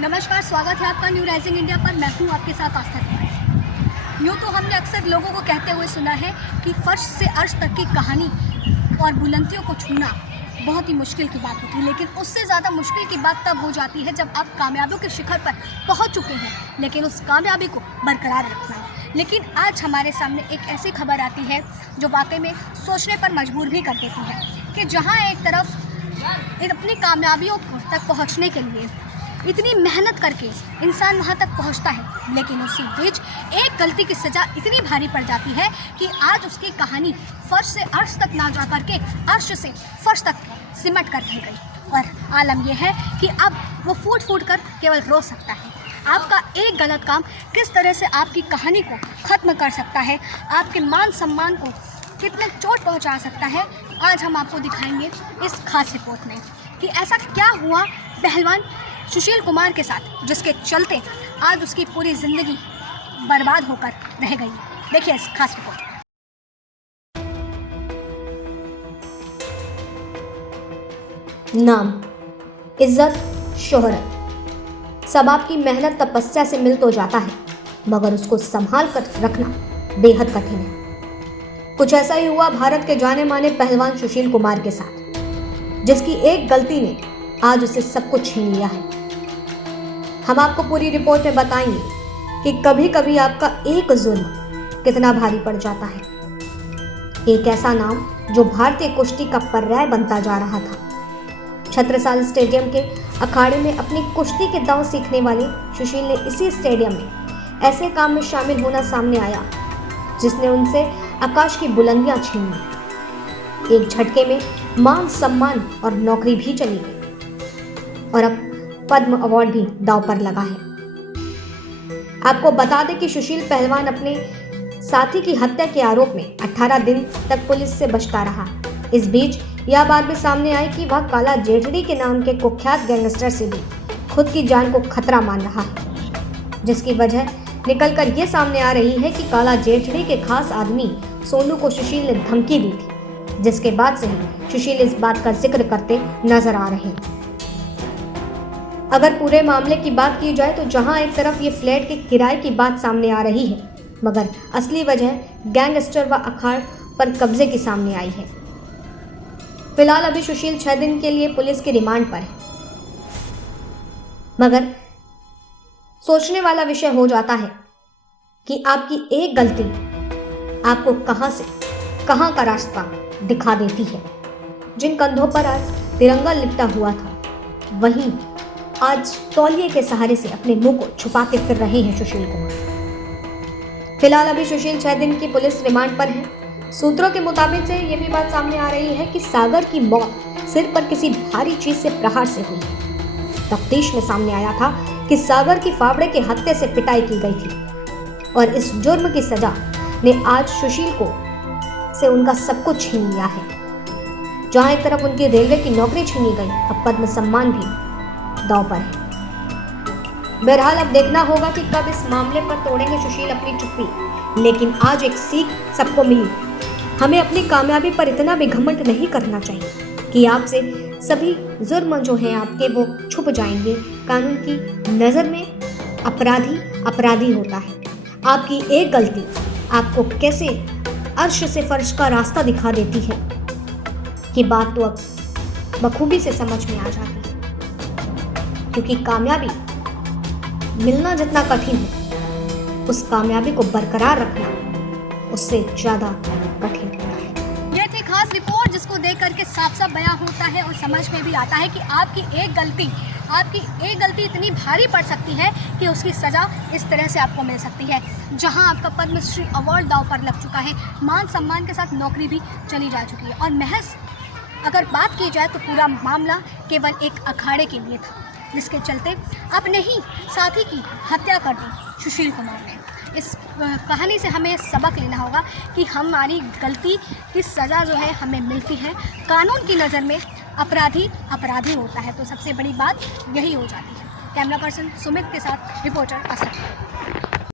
नमस्कार, स्वागत है आपका न्यू राइजिंग इंडिया पर। मैं हूँ आपके साथ आस्था कुमार। यूँ तो हमने अक्सर लोगों को कहते हुए सुना है कि फर्श से अर्श तक की कहानी और बुलंदियों को छूना बहुत ही मुश्किल की बात होती है, लेकिन उससे ज़्यादा मुश्किल की बात तब हो जाती है जब आप कामयाबियों के शिखर पर पहुँच चुके हैं, लेकिन उस कामयाबी को बरकरार रखना। लेकिन आज हमारे सामने एक ऐसी खबर आती है जो वाकई में सोचने पर मजबूर भी कर देती है कि जहाँ एक तरफ अपनी कामयाबियों तक पहुँचने के लिए इतनी मेहनत करके इंसान वहाँ तक पहुँचता है, लेकिन उसी बीच एक गलती की सज़ा इतनी भारी पड़ जाती है कि आज उसकी कहानी फर्श से अर्श तक ना जा करके अर्श से फर्श तक सिमट कर रह गई। और आलम यह है कि अब वो फूट फूट कर केवल रो सकता है। आपका एक गलत काम किस तरह से आपकी कहानी को ख़त्म कर सकता है, आपके मान सम्मान को कितने चोट पहुंचा सकता है, आज हम आपको दिखाएंगे इस खास रिपोर्ट में कि ऐसा क्या हुआ पहलवान सुशील कुमार के साथ, जिसके चलते आज उसकी पूरी ज़िंदगी बर्बाद होकर रह गई। देखिए इस खास रिपोर्ट। नाम, इज्जत, शोहरत सब आपकी मेहनत तपस्या से मिल तो जाता है, मगर उसको संभाल कर रखना बेहद कठिन है। कुछ ऐसा ही हुआ भारत के जाने माने पहलवान सुशील कुमार के साथ, जिसकी एक गलती ने आज उसे सब कुछ छीन लिया है। हम आपको पूरी रिपोर्ट में बताएंगे कि कभी कभी आपका एक जुर्म कितना भारी पड़ जाता है। एक ऐसा नाम जो भारतीय कुश्ती का पर्याय बनता जा रहा था। छत्रसाल स्टेडियम के अखाड़े में अपनी कुश्ती के दांव सीखने वाले सुशील ने इसी स्टेडियम में ऐसे काम में शामिल होना सामने आया जिसने उनसे आकाश की बुलंदियां छीन ली। एक झटके में मान सम्मान और नौकरी भी चली गई और अब पद्म अवार्ड भी दांव पर लगा है। आपको बता दें कि सुशील पहलवान अपने साथी की हत्या के आरोप में 18 दिन तक पुलिस से बचता रहा। इस बीच यह बात भी सामने आई कि वह काला जेठड़ी के नाम के कुख्यात गैंगस्टर से भी खुद की जान को खतरा मान रहा है, जिसकी वजह निकलकर ये सामने आ रही है कि काला जेठड़ी के खास आदमी सोनू को सुशील ने धमकी दी थी, जिसके बाद से ही सुशील इस बात का जिक्र करते नजर आ रहे हैं। अगर पूरे मामले की बात की जाए तो जहां एक तरफ ये फ्लैट के किराए की बात सामने आ रही है, मगर असली वजह गैंगस्टर व अखाड़ पर कब्जे की सामने आई है। फिलहाल अभी सुशील 6 दिन के लिए पुलिस के रिमांड पर है, मगर सोचने वाला विषय हो जाता है कि आपकी एक गलती आपको कहां से कहां का रास्ता दिखा देती है। जिन कंधों पर आज तिरंगा लिपटा हुआ था, वहीं आज तौलिए के सहारे से अपने मुंह को छुपाते फिर रहे हैं सुशील कुमार। फिलहाल अभी सुशील 6 दिन की पुलिस रिमांड पर है। सूत्रों के मुताबिक से ये भी बात सामने आ रही है कि सागर की मौत सिर पर किसी भारी चीज से प्रहार से हुई। तफ्तीश में सामने आया था कि सागर की फावड़े के हत्थे से पिटाई की गई थी और इस जुर्म की सजा ने आज सुशील को से उनका सब कुछ छीन लिया है। जहां एक तरफ उनकी रेलवे की नौकरी छीनी गई, अब पद्म सम्मान भी दांव पर है। बहरहाल अब देखना होगा कि कब इस मामले पर तोड़ेंगे सुशील अपनी चुप्पी, लेकिन आज एक सीख सबको मिली। हमें अपनी कामयाबी पर इतना भी घमंड नहीं करना चाहिए कि आपसे सभी जुर्म जो हैं आपके वो छुप जाएंगे। कानून की नज़र में अपराधी अपराधी होता है। आपकी एक गलती आपको कैसे अर्श से फर्श का रास्ता दिखा देती है, ये बात तो अब बखूबी से समझ में आ जाती है, क्योंकि कामयाबी मिलना जितना कठिन है, उस कामयाबी को बरकरार रखना उससे ज़्यादा कठिन होता है। ये थी खास रिपोर्ट जिसको देख करके साफ साफ बयां होता है और समझ में भी आता है कि आपकी एक गलती इतनी भारी पड़ सकती है कि उसकी सज़ा इस तरह से आपको मिल सकती है। जहां आपका पद्मश्री अवार्ड दांव पर लग चुका है, मान सम्मान के साथ नौकरी भी चली जा चुकी है, और महज अगर बात की जाए तो पूरा मामला केवल एक अखाड़े के लिए था, जिसके चलते अपने ही साथी की हत्या कर दी सुशील कुमार ने। इस कहानी से हमें सबक लेना होगा कि हमारी गलती की सज़ा जो है हमें मिलती है। कानून की नज़र में अपराधी अपराधी होता है, तो सबसे बड़ी बात यही हो जाती है। कैमरा पर्सन सुमित के साथ रिपोर्टर असद।